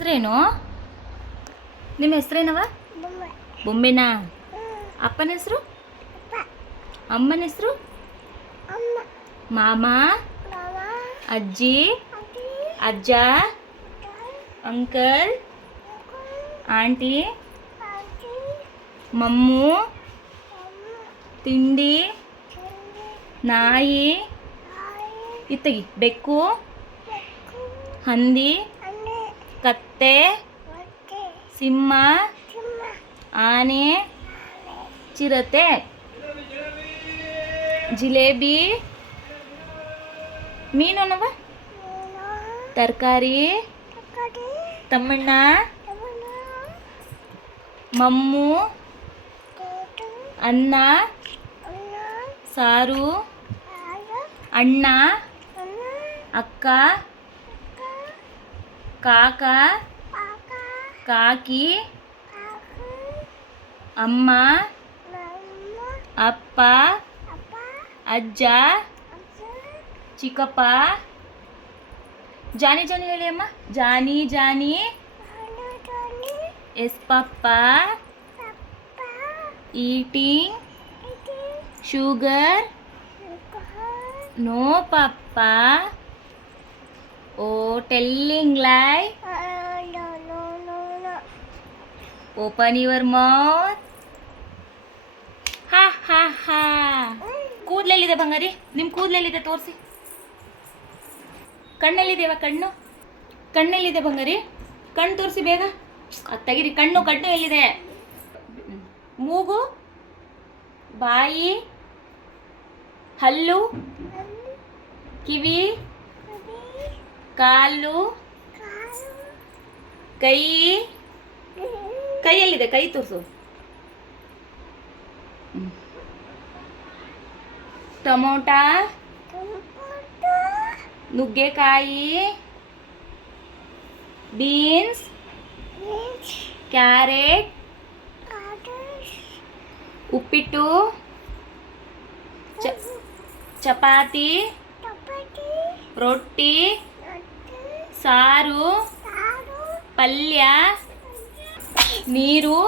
ಹೆಸರೇನು? ನಿಮ್ಮ ಹೆಸರೇನವ? ಬೊಂಬೆನಾ? ಅಪ್ಪನ ಹೆಸರು? ಅಮ್ಮನ ಹೆಸರು? ಮಾಮ, ಅಜ್ಜಿ, ಅಜ್ಜ, ಅಂಕಲ್, ಆಂಟಿ, ಮಮ್ಮು, ತಿಂಡಿ, ನಾಯಿ, ಇತ್ತಗಿ ಬೆಕ್ಕು, ಹಂದಿ, ಕತ್ತೆ, ಸಿಂಹ, ಆನೆ, ಚಿರತೆ, ಜಿಲೇಬಿ, ಮೀನವ, ತರಕಾರಿ, ತಮ್ಮಣ್ಣ, ಮಮ್ಮು, ಅನ್ನ, ಸಾರು, ಅಣ್ಣ, ಅಕ್ಕ, ಕಾಕ, ಕಾಕಿ, ಅಮ್ಮ, ಅಪ್ಪ, ಅಜ್ಜ, ಚಿಕ್ಕಪ್ಪ. ಜಾನಿ ಜಾನಿ ಹೇಳಿ ಅಮ್ಮ. Johnny Johnny. Yes papa. Eating sugar. No papa. Oh telling lie. Open your mouth. ಹಾ ಹಾ ಹಾ. ಕೂದಲೆಲ್ಲಿದೆ ಬಂಗಾರಿ? ನಿಮ್ಮ ಕೂದಲೆಲ್ಲಿದೆ ತೋರಿಸಿ. ಕಣ್ಣೆಲ್ಲಿದೆಯವ? ಕಣ್ಣೆಲ್ಲಿದೆ ಬಂಗಾರಿ? ಕಣ್ಣು ತೋರಿಸಿ ಬೇಗ. ಅದು ತೆಗಿರಿ. ಕಣ್ಣು ಎಲ್ಲಿದೆ? ಮೂಗು, ಬಾಯಿ, ಹಲ್ಲು, ಕಿವಿ, ಕಾಲು, ಕೈಯಲ್ಲಿದೆ? ಕೈ ತೋರಿಸು. ಟೊಮೊಟ, ನುಗ್ಗೆಕಾಯಿ, ಬೀನ್ಸ್, ಕ್ಯಾರೆಟ್, ಉಪ್ಪಿಟ್ಟು, ಚಪಾತಿ, ರೊಟ್ಟಿ, ಸಾರು, ಪಲ್ಯ, ನೀರು,